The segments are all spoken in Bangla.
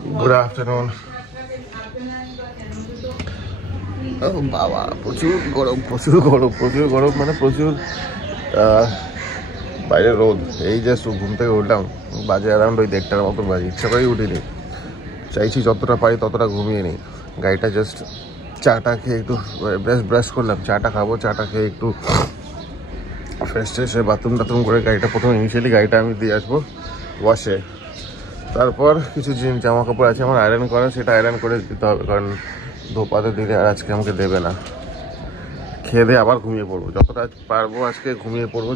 Good afternoon. Oh, বাবা প্রচুর গরম মানে প্রচুর বাইরে রোদ। এই জাস্ট ঘুম থেকে উঠলাম, বাজে অ্যারাউন্ড ওই 1:30টার মতো বাজে। ইচ্ছা করেই উঠিনি, চাইছি যতটা পারি ততটা ঘুমিয়ে নিই। গাড়িটা জাস্ট চাটা খেয়ে একটু ব্রাশ করলাম, চাটা খাবো, চাটা খেয়ে একটু ফ্রেশ ট্রেশ বাথরুম করে গাড়িটা প্রথমে ইনিশিয়ালি গাড়িটা আমি দিয়ে আসবো ওয়াশে। তারপর কিছু জামা কাপড় আছে আমার আয়রন করা, সেটা আয়রন করে দিতে হবে, কারণ ধোপাতে দিলে আর আজকে আমাকে দেবে না। খেয়ে দিয়ে আবার ঘুমিয়ে পড়বো, যতটা পারবো আজকে ঘুমিয়ে পড়বো,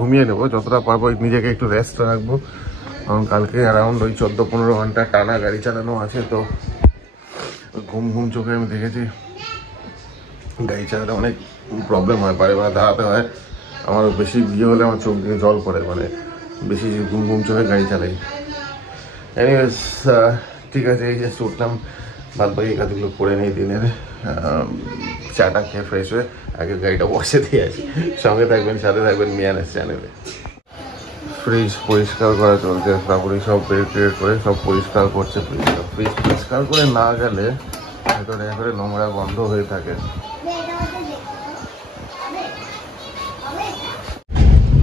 ঘুমিয়ে নেবো যতটা পারবো, নিজেকে একটু রেস্ট রাখবো। কারণ কালকে অ্যারাউন্ড ওই 14-15 ঘন্টা টানা গাড়ি চালানো আছে, তো ঘুম চোখে আমি দেখেছি গাড়ি চালাতে অনেক প্রবলেম হয়, বারে দাঁড়াতে হয়। আমার বেশি বিয়ে হলে আমার চোখ দিয়ে জল পড়ে, মানে বেশি ঘুম চোখে গাড়ি চালাই। এনিওয়েজ ঠিক আছে, এই জাস্ট উঠলাম, বাদ বাকি কাজগুলো করে নেই দিনের। চাটা খেয়ে ফ্রেশ হয়ে আগে গাড়িটা বসে দিয়ে আসি। সঙ্গে থাকবেন, সাথে থাকবেন মিয়ানস চ্যানেলে। ফ্রিজ পরিষ্কার করা চলছে, তারপরে সব বের করে সব পরিষ্কার করছে। ফ্রিজ পরিষ্কার করে না গেলে ভেতরে নোংরা বন্ধ হয়ে থাকে।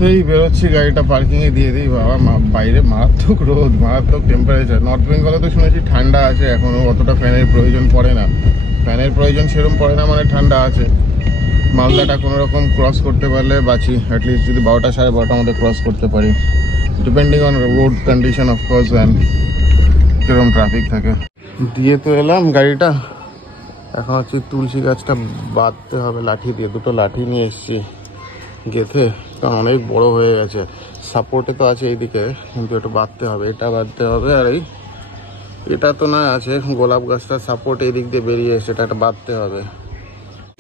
এই বেরোচ্ছি, গাড়িটা পার্কিংয়ে দিয়ে দিই। বাবা বাইরে মারাত্মক রোদ, মারাত্মক টেম্পারেচার। নর্থ বেঙ্গলে তো শুনেছি ঠান্ডা আছে, এখনও অতটা ফ্যানের প্রয়োজন পড়ে না। ফ্যানের প্রয়োজন সেরকম পড়ে না মানে ঠান্ডা আছে। মালদাটা কোনো রকম ক্রস করতে পারলে বাঁচি, অ্যাটলিস্ট যদি 12টা 12:30টার মধ্যে ক্রস করতে পারি, depending on road condition of course and কীরকম ট্রাফিক থাকে। দিয়ে তো এলাম গাড়িটা, এখন হচ্ছে তুলসী গাছটা বাঁধতে হবে লাঠি দিয়ে। দুটো লাঠি নিয়ে এসেছি গেথে, কারণ অনেক বড় হয়ে গেছে। সাপোর্টে তো আছে এইদিকে, কিন্তু এটা বাঁধতে হবে, এটা বাঁধতে হবে। আর এটা তো না আছে গোলাপ গাছটা সাপোর্ট এই দিক দিয়ে বেরিয়ে এসে, এটা বাঁধতে হবে।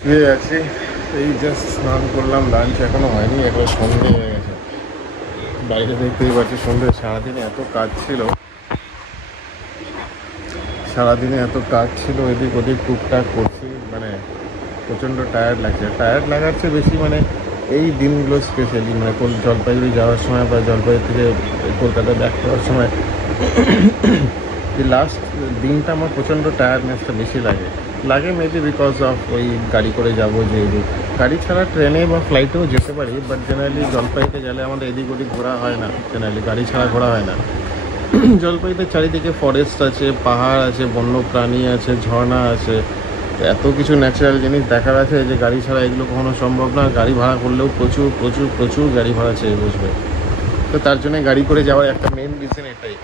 শুয়ে আছি, এই জাস্ট স্নান করলাম, লাঞ্চ এখনো হয়নি, এখন সন্ধ্যে হয়ে গেছে। বাইরে দেখতেই পাচ্ছি সন্ধ্যে। সারাদিনে এত কাজ ছিল, এদিক ওদিক টুকটাক করছি, মানে প্রচণ্ড টায়ার্ড লাগছে। টায়ার্ড লাগার চেয়ে বেশি মানে এই দিনগুলো স্পেশালি, মানে জলপাইগুড়ি যাওয়ার সময় বা জলপাইগুড়ি থেকে কলকাতা ব্যাক করার সময় এই লাস্ট দিনটা আমার প্রচণ্ড টায়ার্ডনেসটা বেশি লাগে মেবি বিকজ অফ ওই গাড়ি করে যাবো, যেহেতু গাড়ি ছাড়া ট্রেনে বা ফ্লাইটেও যেতে পারি, বাট জেনারেলি জলপাইতে গেলে আমাদের এদিক ওদিক ঘোরা হয় না, জেনারেলি গাড়ি ছাড়া ঘোরা হয় না। জলপাইতে চারিদিকে ফরেস্ট আছে, পাহাড় আছে, বন্য প্রাণী আছে, ঝর্ণা আছে, এত কিছু ন্যাচারাল জিনিস দেখার আছে যে গাড়ি ছাড়া এগুলো কখনো সম্ভব না। গাড়ি ভাড়া করলেও প্রচুর গাড়ি ভাড়া চেয়ে বসবে, তো তার জন্য গাড়ি করে যাওয়ার একটা মেন রিজন এটাই।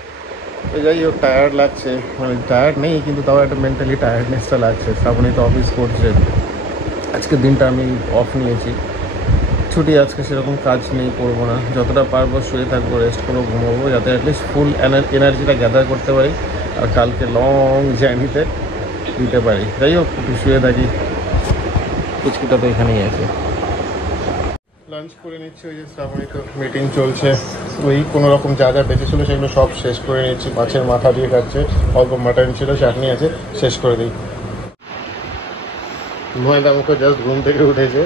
তো যাই হোক, টায়ার্ড লাগছে, মানে টায়ার্ড নেই কিন্তু তাও একটা মেন্টালি টায়ার্ডনেসটা লাগছে। শ্রাবণী তো অফিস করছে, আজকের দিনটা আমি অফ নিয়েছি, ছুটি আজকে, সেরকম কাজ নেই, করবো না। যতটা পারবো শুয়ে থাকবো, রেস্ট করবো, ঘুমাবো, যাতে অ্যাটলিস্ট ফুল এনার্জিটা গ্যাদার করতে পারি আর কালকে লং জার্নিতে দিতে পারি। যাই হোক, একটু শুয়ে থাকি, কুচকিটা তো এখানেই আছে। লাঞ্চ করে নিচ্ছি, ওই যে শ্রাবণী তো মিটিং চলছে, ওই কোনো রকম যা বেঁচে ছিল সেগুলো সব শেষ করে নিচ্ছি। মাছের মাথা দিয়ে খাচ্ছে, অল্প মাটন ছিল, চাটনি আছে, শেষ করে দিই। ময়দা মুখে জাস্ট ঘুম থেকে উঠেছে,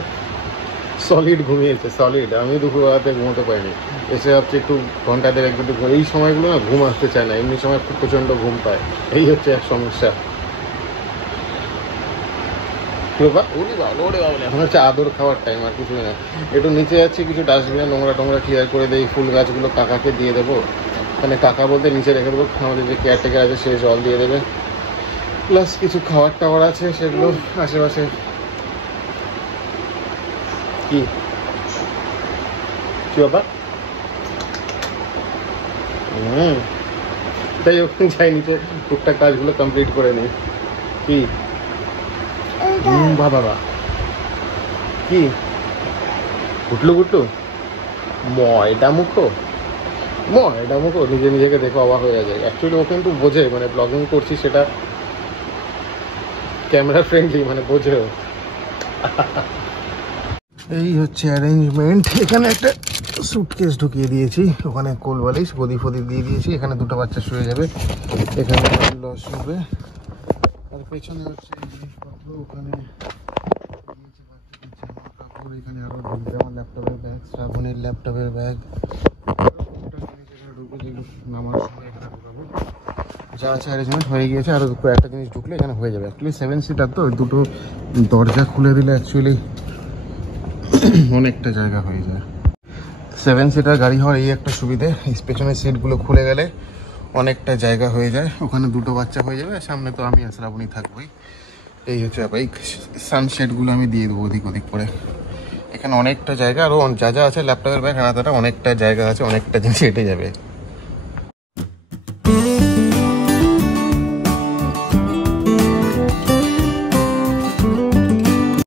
সলিড ঘুমিয়েছে, সলিড। আমি দুপুরবেলাতে ঘুমোতে পারিনি, এসে ভাবছি একটু ঘন্টা দেড়েক একটু। এই সময়গুলো না ঘুম আসতে চায় না, এমনি সময় খুব প্রচণ্ড ঘুম পায়, এই হচ্ছে এক সমস্যা। এখন হচ্ছে আদর খাওয়ার টাইম, আর কিছু না। একটু নিচে যাচ্ছি, কিছু ডাস্টবিনে নোংরা ক্লিয়ার করে দেই, ফুল গাছগুলো কাকাকে দিয়ে দেবো। মানে কাকা বলতে নিচে রেখে দেবো, আমাদের যে কেয়ারটেকার আছে সে জল দিয়ে দেবে, প্লাস কিছু খাবার টাবার আছে সেগুলো আশেপাশে। কি বাবা, তাই ওখানে যাই নিচে, টুকটাক কাজগুলো কমপ্লিট করে নিই। কি বাবা, কি গুটলু ময়দা মুখো নিজেকে দেখে অবাক হয়ে যায়। অ্যাকচুয়ালি ও কিন্তু বোঝে, মানে ব্লগিং করছি সেটা ক্যামেরা ফ্রেন্ডলি, মানে বোঝেও। এই হচ্ছে অ্যারেঞ্জমেন্ট। এখানে একটা সুটকেস ঢুকিয়ে দিয়েছি, ওখানে কোলবালিশ গদি ফদি দিয়ে দিয়েছি, এখানে দুটো বাচ্চা শুয়ে যাবে, এখানে লস হবে। আর পেছনে হচ্ছে জিনিসপত্র, ওখানে এখানে আরো ঢুকবে আমার ল্যাপটপের ব্যাগ, শ্রাবণীর ল্যাপটপের ব্যাগ, নামার সময় এখানে ঢুকাবো। যা আছে অ্যারেঞ্জমেন্ট হয়ে গিয়েছে, আর কয়েকটা জিনিস ঢুকলে এখানে হয়ে যাবে। অ্যাকচুয়ালি 7 সিটার তো দুটো দরজা খুলে দিলে অ্যাকচুয়ালি অনেকটা জায়গা হয়ে যায়। 7 সিটার গাড়ি হওয়ার এই একটা সুবিধে, এই পেছনের সিটগুলো খুলে গেলে অনেকটা জায়গা হয়ে যায়, ওখানে দুটো বাচ্চা হয়ে যাবে, সামনে তো আমি আর শ্রাবণী থাকবোই। এই হচ্ছে ব্যাপার। এই সানশেডগুলো আমি দিয়ে দেবো ওদিক ওদিক করে। এখানে অনেকটা জায়গা, আরও যা যা আছে ল্যাপটপের ব্যাগ হানাতাটা অনেকটা জায়গা আছে, অনেকটা জিনিস হেঁটে যাবে।